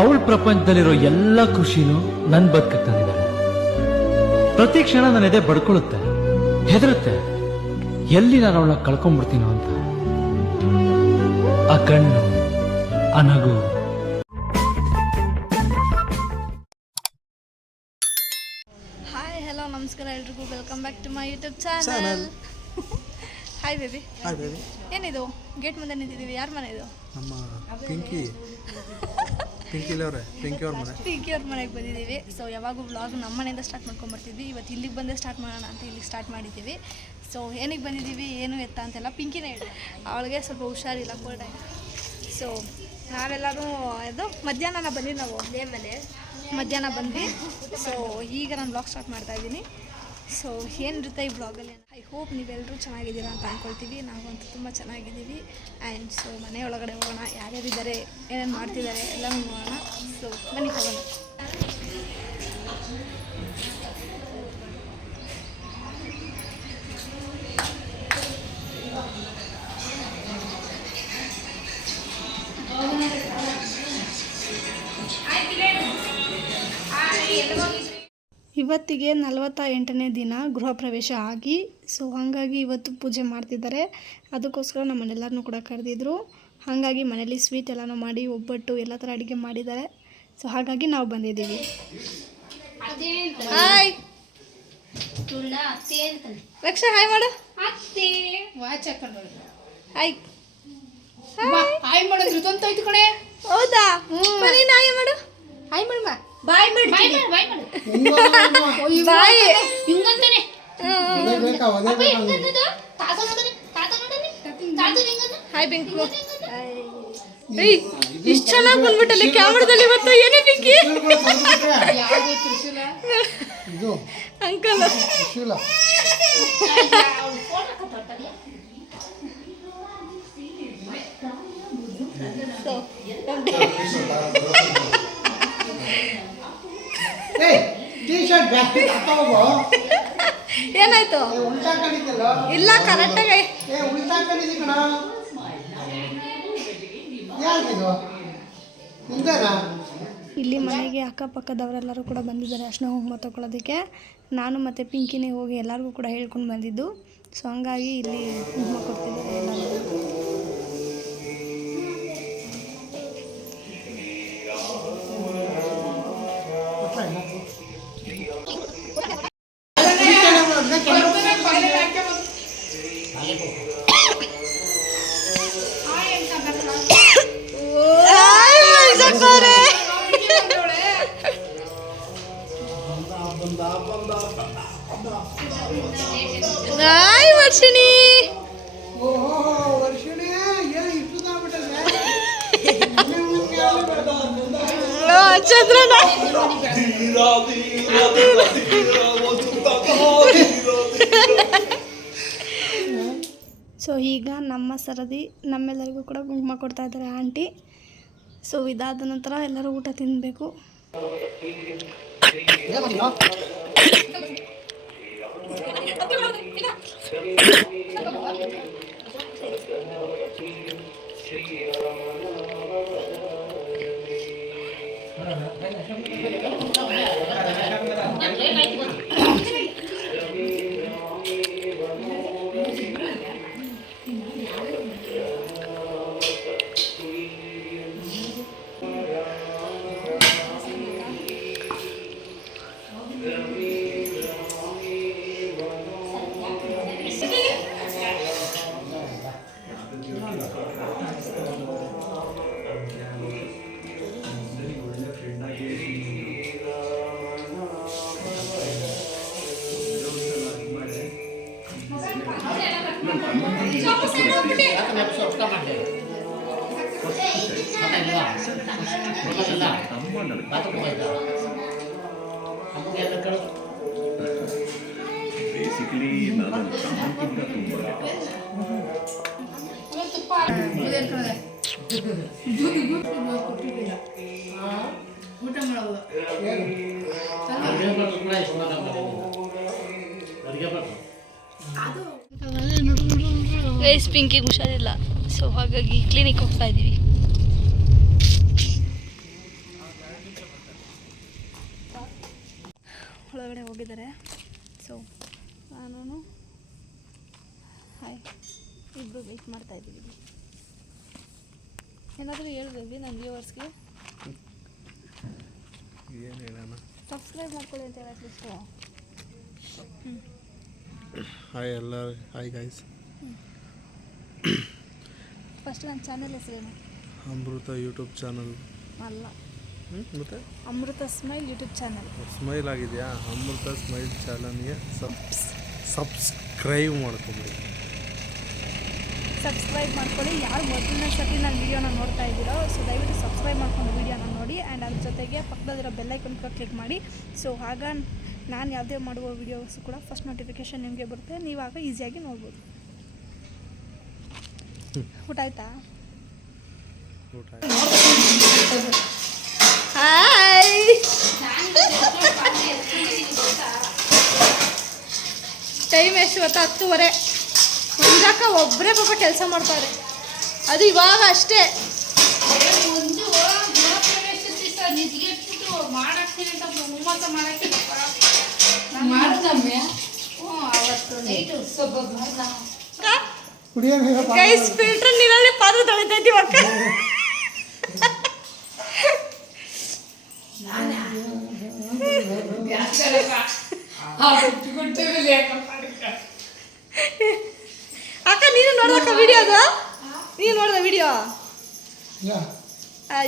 ಅವಳ ಪ್ರಪಂಚದಲ್ಲಿರೋ ಎಲ್ಲ ಖುಷಿನೂ ನನ್ ಬದುಕಕ್ಕೆ ತಂದಿದ್ದಾಳೆ. ಪ್ರತಿ ಕ್ಷಣ ನನ್ನ ಎದೆ ಬಡ್ಕೊಳ್ಳುತ್ತೆ, ಹೆದರುತ್ತೆ, ಎಲ್ಲಿ ನಾನು ಅವಳನ್ನ ಕಳ್ಕೊಂಡ್ಬಿಡ್ತೀನೋ ಅಂತ. ಆ ಕಣ್ಣು, ಆ ನಗು. ಹಾಯ್ ಹಲೋ ನಮಸ್ಕಾರ ಎಲ್ರಿಗೂ, welcome back to my YouTube channel. Hi baby. Hi baby. ಏನಿದು ಗೇಟ್ ಮುಂದೆ ನಿಂತಿದ್ದೀವಿ? ಯಾರ ಮನೆ ಇದು? ನಮ್ಮ ಪಿಂಕಿ ಅವ್ರ ಮನೆ. ಪಿಂಕಿ ಅವ್ರ ಮನೆಗೆ ಬಂದಿದ್ದೀವಿ. ಸೊ ಯಾವಾಗೂ ವ್ಲಾಗ್ ನಮ್ಮ ಮನೆಯಿಂದ ಸ್ಟಾರ್ಟ್ ಮಾಡ್ಕೊಂಬರ್ತಿದ್ವಿ. ಇವತ್ತು ಇಲ್ಲಿಗೆ ಬಂದೇ ಸ್ಟಾರ್ಟ್ ಮಾಡೋಣ ಅಂತ ಇಲ್ಲಿಗೆ ಸ್ಟಾರ್ಟ್ ಮಾಡಿದ್ದೀವಿ. ಸೊ ಏನಕ್ಕೆ ಬಂದಿದ್ದೀವಿ, ಏನು ಎತ್ತ ಅಂತೆಲ್ಲ ಪಿಂಕಿನೇ ಹೇಳಿ, ಅವಳಿಗೆ ಸ್ವಲ್ಪ ಹುಷಾರಿಲ್ಲ, ಕೋಲ್ಡ್ ಆಯಿತು. ಸೊ ನಾವೆಲ್ಲರೂ ಇದು ಮಧ್ಯಾಹ್ನ ಬಂದಿದ್ದು, ನಾವು ಮೇಲೆ ಮಧ್ಯಾಹ್ನ ಬಂದ್ವಿ. ಸೊ ಈಗ ನಾನು ಬ್ಲಾಗ್ ಸ್ಟಾರ್ಟ್ ಮಾಡ್ತಾಯಿದ್ದೀನಿ. ಸೊ ಏನಿರುತ್ತೆ ಈ ಬ್ಲಾಗಲ್ಲಿ, ಐ ಹೋಪ್ ನೀವೆಲ್ಲರೂ ಚೆನ್ನಾಗಿದ್ದೀರಾ ಅಂತ ಅಂದ್ಕೊಳ್ತೀವಿ. ನಾವಂತೂ ತುಂಬ ಚೆನ್ನಾಗಿದ್ದೀವಿ. ಆ್ಯಂಡ್ ಸೊ ಮನೆಯೊಳಗಡೆ ಹೋಗೋಣ, ಯಾರ್ಯಾರಿದ್ದಾರೆ, ಏನೇನು ಮಾಡ್ತಿದ್ದಾರೆ ಎಲ್ಲನೂ ನೋಡೋಣ. ಸೊ ಬನ್ನಿ ಹೋಗೋಣ. ಇವತ್ತಿಗೆ 48ನೇ ದಿನ ಗೃಹ ಪ್ರವೇಶ ಆಗಿ, ಸೊ ಹಾಗಾಗಿ ಇವತ್ತು ಪೂಜೆ ಮಾಡ್ತಿದ್ದಾರೆ. ಅದಕ್ಕೋಸ್ಕರ ನಮ್ಮನ್ನೆಲ್ಲರನ್ನೂ ಕೂಡ ಕರೆದಿದ್ರು. ಹಾಗಾಗಿ ಮನೇಲಿ ಸ್ವೀಟ್ ಎಲ್ಲನೂ ಮಾಡಿ, ಒಬ್ಬಟ್ಟು ಎಲ್ಲ ಥರ ಅಡುಗೆ ಮಾಡಿದ್ದಾರೆ. ಸೊ ಹಾಗಾಗಿ ನಾವು ಬಂದಿದ್ದೀವಿ. ಹಾಯ್ ರಕ್ಷಾ, ಹಾಯ್ ಮಾಡು. ಹಾಯ್ ಹಾಯ್ ಮಾಡೋದು ತಂತೋಯ್ತು ಕಣೆ. ಹೌದಾ? ನೀನು ಹಾಯ್ ಮಾಡು. ಹಾಯ್ ಮಾಡಮ್ಮ. ಬಾಯ್ ಮಾಡಿ ಬಾಯ್ ಹಿಂಗಂತಾನೆ. Hi pink. ಏಯ್ ಇಷ್ಟು ಚೆನ್ನಾಗಿ ಬಂದ್ಬಿಟ್ಟಲ್ಲ ಕ್ಯಾಮ್ರಾದಲ್ಲಿ ಇವತ್ತು. ಏನೇ ಪಿಂಕಿ? ಅಂಕಲ್ ಏನಾಯ್ತು? ಇಲ್ಲ, ಕರೆಕ್ಟಾಗಿ ಇಲ್ಲಿ ಮನೆಗೆ ಅಕ್ಕಪಕ್ಕದವರೆಲ್ಲರೂ ಕೂಡ ಬಂದಿದ್ದಾರೆ ಅರ್ಶಿನ ಕುಂಕುಮ ತಗೊಳ್ಳೋದಕ್ಕೆ. ನಾನು ಮತ್ತು ಪಿಂಕಿನೇ ಹೋಗಿ ಎಲ್ಲರಿಗೂ ಕೂಡ ಹೇಳ್ಕೊಂಡು ಬಂದಿದ್ದು. ಸೊ ಹಂಗಾಗಿ ಇಲ್ಲಿ ಕುಂಕುಮ ಕೊಡ್ತಿದ್ದಾರೆ ಎಲ್ಲರಿಗೂ. ಹಾಯ್ ವರ್ಷಿಣಿ. ಚಂದ್ರನ ಸೊ ಈಗ ನಮ್ಮ ಸರದಿ, ನಮ್ಮೆಲ್ಲರಿಗೂ ಕೂಡ ಕುಂಕುಮ ಕೊಡ್ತಾ ಇದ್ದಾರೆ ಆಂಟಿ. ಸೊ ಇದಾದ ನಂತರ ಎಲ್ಲರೂ ಊಟ ತಿನ್ನಬೇಕು. ಬೇಸಿಕಲಿ ನಾನು ಕಾಮಕ್ಕಿಂತ ಊಟ ಮಾಡೋದು ಗೈಸ್, ಪಿಂಕಿಗೆ ಹುಷಾರಿಲ್ಲ. ಸೊ ಹಾಗಾಗಿ ಕ್ಲಿನಿಕ್ ಹೋಗ್ತಾ ಇದ್ದೀವಿ. ಮಾಡಿದ್ದಾರೆ. ಸೊ ನಾನು ಹಾಯ್ ಇಬ್ಬರು ವೆಯ್ಟ್ ಮಾಡ್ತಾಯಿದ್ದೀವಿ. ಏನಾದರೂ ಹೇಳ್ಬೇಡಿ ನನ್ನ ವ್ಯೂವರ್ಸ್ಗೆ. ಏನು ಹೇಳೋಣ. ಸಬ್ಸ್ಕ್ರೈಬ್ ಮಾಡ್ಕೊಳ್ಳಿ ಅಂತ ಹೇಳಿ ಅಟ್ಲೀಸ್ಟು. ಹಾಯ್ ಎಲ್ಲ, ಹಾಯ್ ಗೈಸ್. ಫಸ್ಟ್ ನನ್ನ ಚಾನಲ್ ಹೆಸರೇನು? ಅಮೃತ ಯೂಟ್ಯೂಬ್ ಚಾನಲ್ ಅಲ್ಲ, ಮತ್ತೆ ಅಮೃತ ಸ್ಮೈಲ್ ಯೂಟ್ಯೂಬ್ ಚಾನಲ್. ಸ್ಮೈಲ್ ಆಗಿದೆಯಾ? ಅಮೃತ ಸ್ಮೈಲ್ ಚಾನಲ್ಗೆ ಸಬ್ಸ್ಕ್ರೈಬ್ ಮಾಡ್ಕೊಂಬಿಡಿ. ಸಬ್ಸ್ಕ್ರೈಬ್ ಮಾಡ್ಕೊಳ್ಳಿ. ಯಾರು ಮೊದಲನೇ ಸತಿ ನನ್ನ ವೀಡಿಯೋನ ನೋಡ್ತಾ ಇದ್ದೀರೋ ಸೊ ದಯವಿಟ್ಟು ಸಬ್ಸ್ಕ್ರೈಬ್ ಮಾಡ್ಕೊಂಡು ವೀಡಿಯೋನ ನೋಡಿ. ಆ್ಯಂಡ್ ಅದ್ರ ಜೊತೆಗೆ ಪಕ್ಕದಲ್ಲಿರೋ ಬೆಲ್ಲೈಕನ್ ಕ್ಲಿಕ್ ಮಾಡಿ. ಸೊ ಆಗ ನಾನು ಯಾವುದೇ ಮಾಡುವ ವೀಡಿಯೋಸು ಕೂಡ ಫಸ್ಟ್ ನೋಟಿಫಿಕೇಷನ್ ನಿಮಗೆ ಬರುತ್ತೆ. ನೀವು ಆಗ ಈಸಿಯಾಗಿ ನೋಡ್ಬೋದು. ಊಟ ಆಯ್ತಾ? ಊಟ ಹಾಯ್, ಟೈಮ್ ಎಷ್ಟು ಗೊತ್ತಾ? 10:30. ಮಂಜಕ್ಕ ಒಬ್ಬರೇ ಪಾಪ ಕೆಲಸ ಮಾಡ್ತಾರೆ. ಅದು ಇವಾಗ ಅಷ್ಟೇ. ಒಂದು ಗೃಹ ಪ್ರವೇಶ ದಿವಸ ನಿದ್ಗೆಟ್ಬಿಟ್ಟು ಮಾಡಾಕ್ತೀನಿ ಅಂತ ಹುಮ್ಮಸ ಮಾಡಕ್ಕೆ ಮಾಡಿದಮ್ಮೆ. ಅವತ್ತು ನೈಟು ಗೈಸ್ ಫಿಲ್ಟರ್ ನೀರಲ್ಲಿ ಪಾತ್ರೆ ತೊಳಿತಾ ಇದ್ದೀವಿ ಅಕ್ಕ. ಅಕ್ಕ ನೀನು ನೋಡ್ದಕ್ಕ ವಿಡಿಯೋ? ಅದು ನೀನು ನೋಡ್ದ ವಿಡಿಯೋ?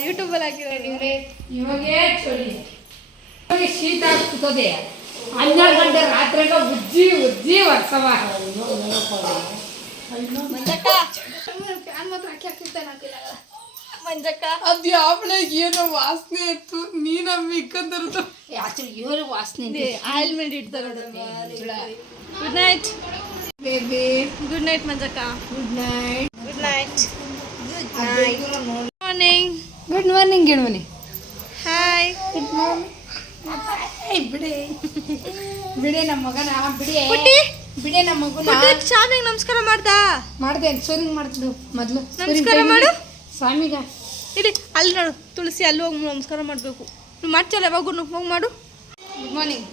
ಯೂಟ್ಯೂಬಲ್ಲಿ ಹಾಕಿರೋ. ಇವಾಗೇ ಚಳಿ, ಇವಾಗ ಶೀತ ಆಗ್ತದೆ. 12 ಗಂಟೆ ರಾತ್ರಿಗ ಉಜ್ಜಿ ವರ್ಷವ ಮಂಜಕ್ಕ ಫ್ಯಾನ್ ಮಾತ್ರ ಹಾಕಿರ್ತಾನೆ. ಮಂಜಕ್ಕ ಅದು ಯಾವಳೆ ಏನೋ ವಾಸನೆ ಇತ್ತು, ನೀನು ಮಿಕ್ಕಂದಿರೋದು ಆಕ್ಚುಲಿ ಇವರು ವಾಸನೆ ಆಯಿಲ್ಮೆಂಟ್ ಇಡ್ತಾರೆ. Good night baby. Good night ಮಂಜಕ್ಕ. Good night. Good night. Morning. Good morning ಗಿಣ್ಮನಿ. ಹಾಯ್. Good morning. ಬಿಡಿ ಬಿಡಿ ನಮ್ಮ ಮಗನ ಬಿಡಿ ಪುಟ್ಟಿ ಬಿಡಿ ನಮ್ಮ ಮಗನ ಸ್ವಾಮಿಗೆ ನಮಸ್ಕಾರ ಮಾಡ್ದ? ಮಾಡ್ದೆ. ಸೂರಿಂಗ್ ಮಾಡ್ತಿದ್ದು ಮೊದಲು. ನಮಸ್ಕಾರ ಮಾಡು ಸ್ವಾಮಿಗ. ಇಡಿ ಅಲ್ಲಿ ನೋಡು ತುಳಸಿ, ಅಲ್ಲಿ ಹೋಗಿ ನಮಸ್ಕಾರ ಮಾಡಬೇಕು. ನೀವು ಮಾಡ್ತೀಯಲ್ಲ ಯಾವಾಗೂ ಹೋಗಿ ಮಾಡು. Good morning.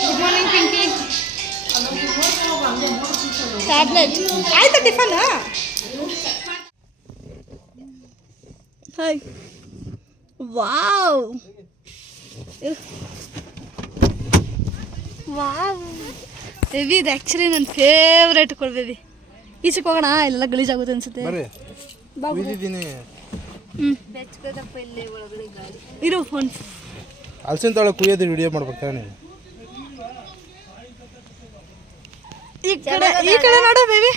Good morning Pinky. Tablet ಆಯ್ತಾ? Tiffin? Hi. Wow wow baby, ಇದು ಆ್ಯಕ್ಚುಲಿ ನನ್ನ ಫೇವ್ರೇಟ್ ಕೊಡು ಬೇಬಿ. ಈಚೆಗೆ ಹೋಗೋಣ, ಇಲ್ಲೆಲ್ಲ ಗಲೀಜಾಗುತ್ತೆ ಅನ್ಸುತ್ತೆ. ಬರ್ರಿ, ಇದ್ದೀನಿ. ಬೆಚ್ಚಗದಪ್ಪ ಇಲ್ಲೇ ಒಳಗಡೆ ಗಾಳಿ ಇರು. ಫೋನ್ ಹಲಸಿನ ತಾಳೆ ಕುಯ್ಯೋದು ವಿಡಿಯೋ ಮಾಡ್ಬೇಕು ತಾನೆ. ಈ ಕಡೆ ನೋಡು ಬೇಬಿ.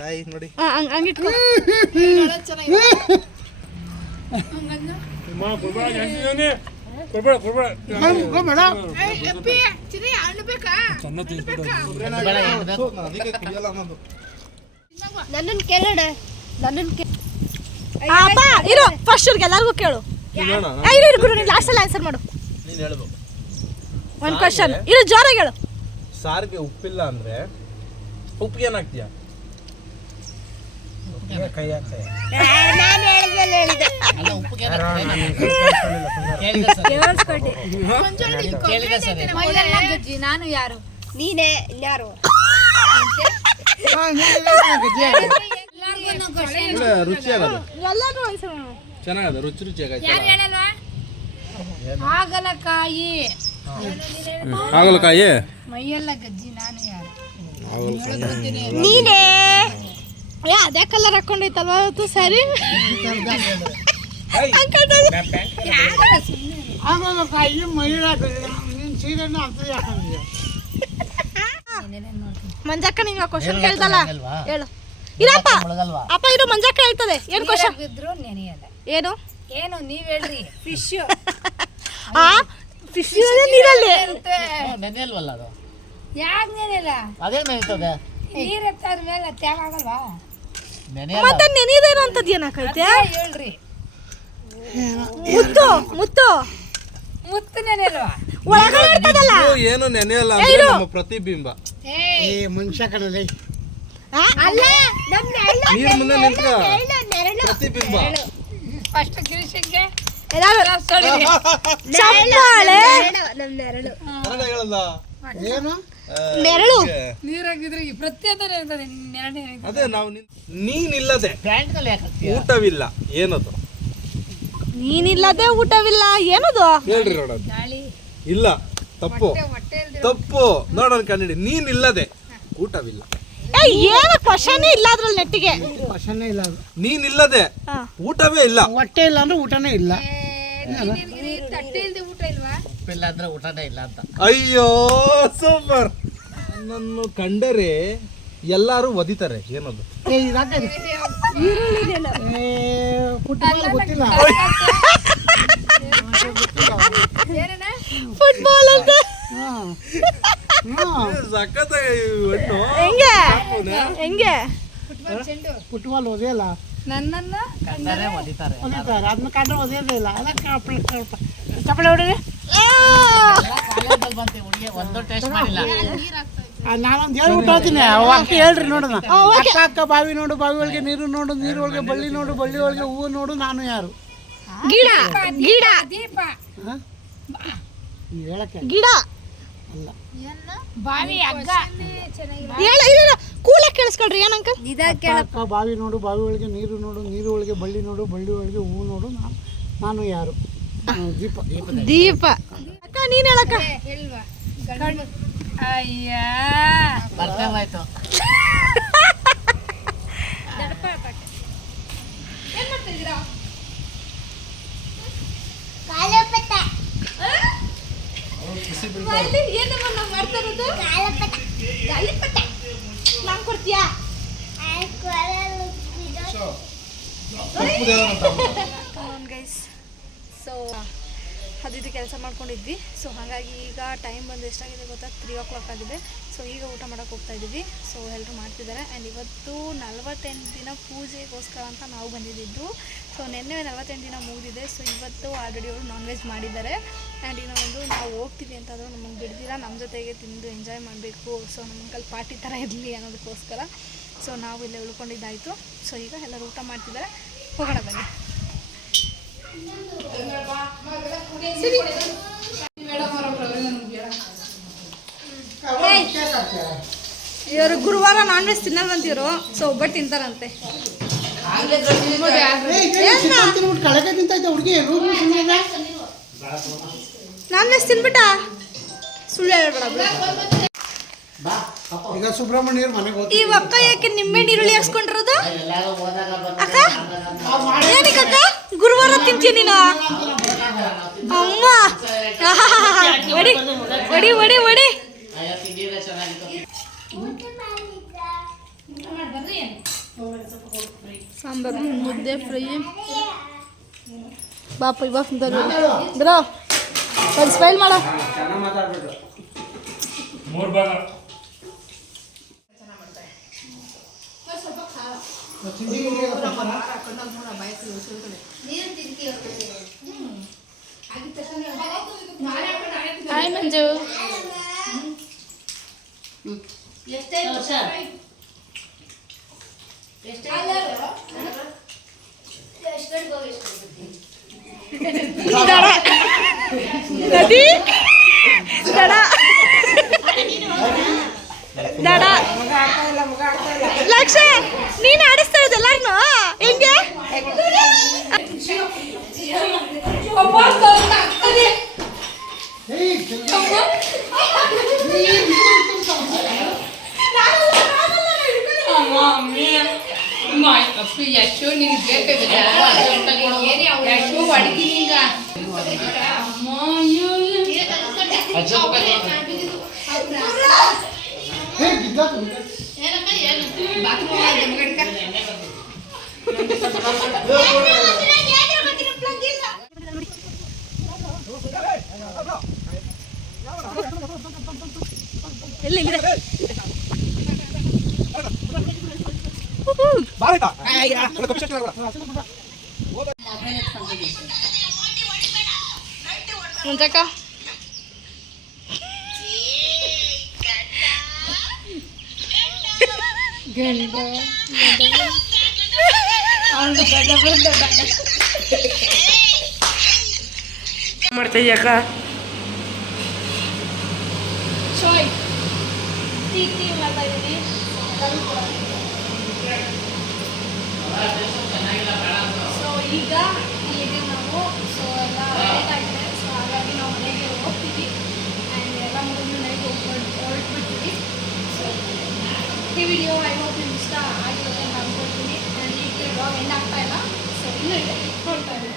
ಹಾಯ್ ನೋಡಿ. ಹಂಗಿಟ್ಕೊ. ನನ್ನನ್ನು ಕೇಳೋಣ. ಇರು ಫಸ್ಟ್ ಎಲ್ಲರಿಗೂ ಕೇಳು. ಇರು ಗುರು, ನೀನು ಲಾಸ್ಟಲ್ಲಿ ಆನ್ಸರ್ ಮಾಡು. ನೀನು ಹೇಳ್ಬೇಕು. ಒಂದು ಕ್ವಶನ್ ಇರು, ಜೋರಾಗಿ ಹೇಳು. ಸಾರಿಗೆ ಉಪ್ಪಿಲ್ಲ ಅಂದ್ರೆ ಉಪ್ಪಿಗೆ ಏನಾಗ್ತೀಯಾ? ಕೈ ಹಾಕ್ತಾರೆ. ನಾನು ಯಾರು? ನೀನೇ ಯಾರು? ರುಚಿ ಆಗದು, ಎಲ್ಲರೂ ಆನ್ಸರ್ ಮಾಡು. ಚೆನ್ನಾಗದ, ರುಚಿ ಆಗೈತೆ. ಹಾಗಲಕಾಯಿ. ಹಾಗಲಕಾಯಿ. ಮೈಯೆಲ್ಲ ಗಜ್ಜಿ. ನಾನು ಯಾರು? ನೀನೇ. ಅದೇ ಕಲರ್ ಹಾಕೊಂಡೈತಲ್ವಾ ಇವತ್ತು ಸ್ಯಾರಿ? ಹಾಗಲಕಾಯಿ ಮಹಿಳಾ ನಿನ್ನ ಸೀರೆನ ಅಂತ ಹಾಕೊಂಡಿದ್ಯಾ? ಮಂಜಕ್ಕ ನಿಂಗೆ ಕ್ವಶನ್ ಕೇಳ್ದಲ್ಲ, ಹೇಳು. ಇರಪ್ಪ ಅಪ್ಪ ಇರು, ಮಂಜಕ್ಕ ಹೇಳ್ತದೆ. ಏನು ಕ್ವಶನ್? ಬಿದ್ರು ನೆನೆಯಲ್ಲ. ಏನು ಏನು ನೀವ್ ಹೇಳ್ರಿ? ಫಿಶ್. ಫಿಶ್ ನೀರಲ್ಲಿ ನೆನೆಯಲ್ವಲ್ಲ ಅದು? ಯಾಕೆ ನೆನೆಯಲ್ಲ? ಅದೇ ನೆನೀತದೆ. ನೀರ್ ಎತ್ತಾದ ಮೇಲೆ ತ್ಯಾಗ ಆಗಲ್ವಾ? ಮತ್ತೆ ನೆನೆಯೋದೇನು ಅಂತದ್ ಏನಾಕೈತೆ? ಹೇಳ್ರಿ. ಮುತ್ತು ಮುತ್ತು ಮುತ್ತು ನೆನೆಯಲ್ವಾ? ಒಳಗಡೆ ಇರ್ತದಲ್ಲ ಏನು ನೆನೆಯಲ್ಲ ಅಂದ್ರೆ ನಮ್ಮ ಪ್ರತಿಬಿಂಬ. ಏ ಮನುಷ್ಯ ಕಣಲೆ ಅಲ್ಲ ನಮ್ ನೀರ್ ಮುಂದೆ ನಿಂತ್ರ ಪ್ರತಿಬಿಂಬ. ಫಸ್ಟ್ ಗಿರೀಶಂಗೆ ಚಪ್ಪಾಳೆ ಕನ್ನಡ ಹೇಳಲ್ಲ. ಏನು ನೆರಳು ನೀರಾಗಿದ್ರೆ ಈ ಪ್ರತ್ಯೇಕತೆ ಇರ್ತದೆ ನೆರಳು. ಅದೇ ನಾವು ನೀನಿಲ್ಲದೆ ಪ್ಯಾಂಟ್ನಲ್ಲಿ ಯಾಕೆ ಹಾಕ್ತೀಯ? ಊಟವಿಲ್ಲ ಏನದು ನೀನಿಲ್ಲದೆ ಊಟವಿಲ್ಲ ಏನದು ಹೇಳ್ರಿ ನೋಡೋಣ. ಇಲ್ಲ ತಪ್ಪು ತಪ್ಪು ನೋಡೋಣ ಕನ್ನಡಿ. ನೀನಿಲ್ಲದೆ ಊಟವಿಲ್ಲ. ಏನು ಕ್ವಶನೇ ಇಲ್ಲ ಅದ್ರಲ್ಲಿ ನೆಟ್ಟಿಗೆ ಕ್ವಶನ್ನೇ ಇಲ್ಲ ಅದು. ನೀನಿಲ್ಲದೆ ಊಟವೇ ಇಲ್ಲ. ಹೊಟ್ಟೆ ಇಲ್ಲ ಅಂದ್ರೆ ಊಟನೇ ಇಲ್ಲ. ತಟ್ಟೆ ಇಲ್ದೆ ಊಟ ಇಲ್ವಾ? ಉಪ್ಪಿಲ್ಲ ಅಂದ್ರೆ ಊಟನೇ ಇಲ್ಲ ಅಂತ. ಅಯ್ಯೋ ಸೂಪರ್. ನನ್ನನ್ನು ಕಂಡರೆ ಎಲ್ಲರೂ ಒದಿತಾರೆ. ಏನದು ಏ ಇದಾಕಿ ಫುಟ್ಬಾಲ್ ಗೊತ್ತಿಲ್ಲ. ಫುಟ್ಬಾಲ್ ಅಂತ ಸಖತ್ತಾಗಿ ಹಣ್ಣು. ಹೆಂಗೆ ಫುಟ್ಬಾಲ್ ಓದಿಯಲ್ಲ ನನ್ನನ್ನ ಕಂಡರೆ ಹೊಡಿತಾರೆ. ಓದಿತಾರೆ ಅದನ್ನ ಕಂಡ್ರೆ ಓದಿಯೋದೇ ಇಲ್ಲ. ಅಲ್ಲ ಚಪ್ಪಳೆ ಹೊಡಿರಿ. ಕಾಲೇಜಲ್ಲಿ ಬಂತು ಹುಡುಗಿ ಒಂದು ಟೆಸ್ಟ್ ಮಾಡಿಲ್ಲ. ನಾನೊಂದು ಹೇಳ್ಬಿಟ್ಟು ಹೇಳ್ತೀನಿ. ಅಕ್ಕ ಹೇಳ್ರಿ ನೋಡೋಣ. ಅಕ್ಕ ಅಕ್ಕ ಬಾವಿ ನೋಡು, ಬಾವಿ ಒಳಗೆ ನೀರು ನೋಡು, ನೀರು ಒಳಗೆ ಬಳ್ಳಿ ನೋಡು, ಬಳ್ಳಿ ಒಳಗೆ ಹೂವು ನೋಡು, ನಾನು ಯಾರು? ಗಿಡ ಗಿಡ ದೀಪ ಹೇಳಕ್ಕೆ ಗಿಡ ಅಲ್ಲ. ಬಾವಿ ಹಗ್ಗ ಇಲ್ಲ ಕೂಲೆ ಕೇಳಿಸ್ಕೊಳ್ರಿ ಏನಂಕಲ್ ಅಕ್ಕ ಅಕ್ಕ ಬಾವಿ ನೋಡು, ಬಾವಿ ಒಳಗೆ ನೀರು ನೋಡು, ನೀರು ಒಳಗೆ ಬಳ್ಳಿ ನೋಡು, ಬಳ್ಳಿ ಒಳಗೆ ಹೂವು ನೋಡು, ನಾನು ಯಾರು? ದೀಪ. ದೀಪ. ಅಕ್ಕ ನೀನ್ ಹೇಳಕ್ಕ ಹೇಳ್ವಾ? ಅಯ್ಯ ಬರ್ತೇವಾಯ್ತು. ಏನ್ ಮಾಡ್ತಾ ಇದ್ದೀರಾ? ಏನಮ್ಮ ನಾವು ಮಾಡ್ತಾ ಇರೋದು? ಗಾಳಿಪಟ. ನಂಗ್ ಕೊಡ್ತೀಯಾ? ಗೈಸ್ ಸೊ ಅದಿದ್ದು ಕೆಲಸ ಮಾಡ್ಕೊಂಡಿದ್ವಿ. ಸೊ ಹಾಗಾಗಿ ಈಗ ಟೈಮ್ ಬಂದು ಎಷ್ಟಾಗಿದೆ ಗೊತ್ತಾ? 3 o'clock ಆಗಿದೆ. ಸೊ ಈಗ ಊಟ ಮಾಡೋಕೆ ಹೋಗ್ತಾ ಇದ್ದೀವಿ. ಸೊ ಎಲ್ಲರೂ ಮಾಡ್ತಿದ್ದಾರೆ. ಆ್ಯಂಡ್ ಇವತ್ತು 48 ದಿನ ಪೂಜೆಗೋಸ್ಕರ ಅಂತ ನಾವು ಬಂದಿದ್ದು. ಸೊ ನಿನ್ನೆ 48 ದಿನ ಮುಗಿದಿದೆ. ಸೊ ಇವತ್ತು ಆಲ್ರೆಡಿ ಅವರು ನಾನ್ ವೆಜ್ ಮಾಡಿದ್ದಾರೆ. ಆ್ಯಂಡ್ ಇನ್ನೊಂದು ನಾವು ಹೋಗ್ತೀವಿ ಅಂತಂದ್ರೆ ನಮಗೆ ಬಿಡ್ದಿರ ನಮ್ಮ ಜೊತೆಗೆ ತಿಂದು ಎಂಜಾಯ್ ಮಾಡಬೇಕು. ಸೊ ನಮ್ಮ ಅಂಕಲ್ ಪಾರ್ಟಿ ಥರ ಇರಲಿ ಅನ್ನೋದಕ್ಕೋಸ್ಕರ ಸೊ ನಾವು ಇಲ್ಲೇ ಉಳ್ಕೊಂಡಿದ್ದಾಯಿತು. ಸೊ ಈಗ ಎಲ್ಲರೂ ಊಟ ಮಾಡ್ತಿದ್ದಾರೆ. ಹೋಗೋಣ ಬನ್ನಿ. ಇವರು ಗುರುವಾರ ನಾನ್ ವೆಜ್ ತಿನ್ನಲ್ವಂತಿರು. ಸೊ ಒಬ್ಬಟ್ಟು ತಿಂತಾರಂತೆ. ಕಳಕೆ ತಿಂತೈತೆ ಹುಡುಗಿ. ನಾನ್ ವೆಜ್ ತಿನ್ಬಿಟ್ಟ ಸುಳ್ಳು ಹೇಳ್ಬೇಡ. ಈಗ ಸುಬ್ರಹ್ಮಣ್ಯವ್ರ ಮನೆಗೆ ಈ ಅಕ್ಕ ಯಾಕೆ ನಿಂಬೆ ಈರುಳ್ಳಿ ಹಾಕ್ಸ್ಕೊಂಡಿರೋದು? ಅಕ್ಕ ಏನಕ್ಕೆ ಅಕ್ಕ ಗುರುವಾರ ತಿಂತೀಯ ನೀನು? ಅಮ್ಮ ಒಡಿ ಒಡಿ ಒಡಿ ಒಡಿ. ಸಾಂಬಾರು ಮುದ್ದೆ ಫ್ರೈ ಬಾಪ ಇವಾಗ ಬ್ರೋ ಒಂದು ಸ್ಮೈಲ್ ಮಾಡೋ. ಹಾಯ್ ಮಂಜು. ನದಿ ದಡ ದಡ ಲಕ್ಷ ನೀನು ಆಡಿಸ್ತಾ ಇರೋದು ಎಲ್ಲಾರನು ಹೆಂಗೆ? ಯಶೋ ನಿಂಗೆ ಬೇಕಾಗಿದೆ ಯಶೋ ಹೊಡಿತೀನಿ ಈಗ. ಎಲ್ಲಿ ಮುಂಚಕ ಮಾಡ್ತಾ ಅಕ್ಕ ಶೋಯ್ ಟೀ ಮಾಡ್ತಾ ಇದ್ದೀನಿ. ಸೊ ಈಗ ಇಲ್ಲಿಗೆ ನಾವು ಸೊ ಎಲ್ಲ ಲೇಟ್ ಆಗಿದೆ. ಸೊ ಹಾಗಾಗಿ ನಾವು ಮನೆಗೆ ಹೋಗ್ತೀವಿ ಆ್ಯಂಡ್ ಎಲ್ಲ ಮುಗಿದು ಮನೆಗೆ ಹೊರಟ್ಬಿಡ್ತೀವಿ. ಸೊ ಈ ವಿಡಿಯೋ ಐ ಹೋಪ್ ನಿಮ್ಗೆ ಇಷ್ಟ ಆಗಿರುತ್ತೆ ಅಂತ ಅಂದ್ಕೊಳ್ತೀನಿ. ಆ್ಯಂಡ್ ಈಗ ವ್ಲಾಗ್ ಎಂಡ್ ಆಗ್ತಾ ಇಲ್ಲ. ಸೊ ಇನ್ನೂ ಇದೆ ನೋಡ್ತಾ ಇದ್ದೀನಿ.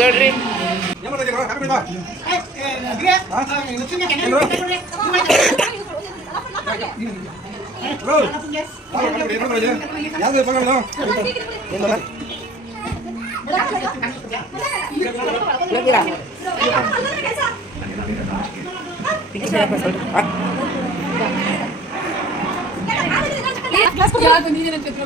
ನೋಡ್ರಿ ಯಾವ್ದು ನೀನೇನ ಚಕ್ರ